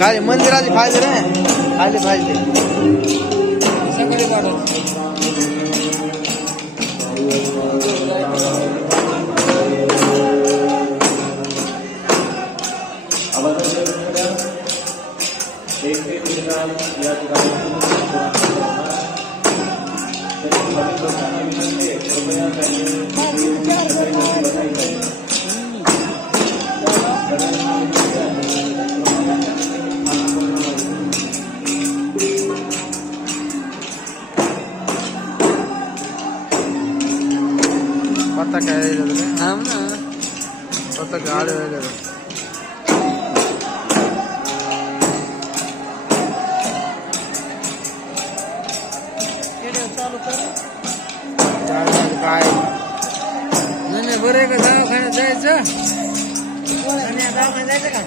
खाली मंदिराचे फायदे रे खाली फायदे सगळे पता हम ना पता गाड़ी वगैरह काय नाही बरं का दवाखान्यात जायचं दवाखान्यात जायचं का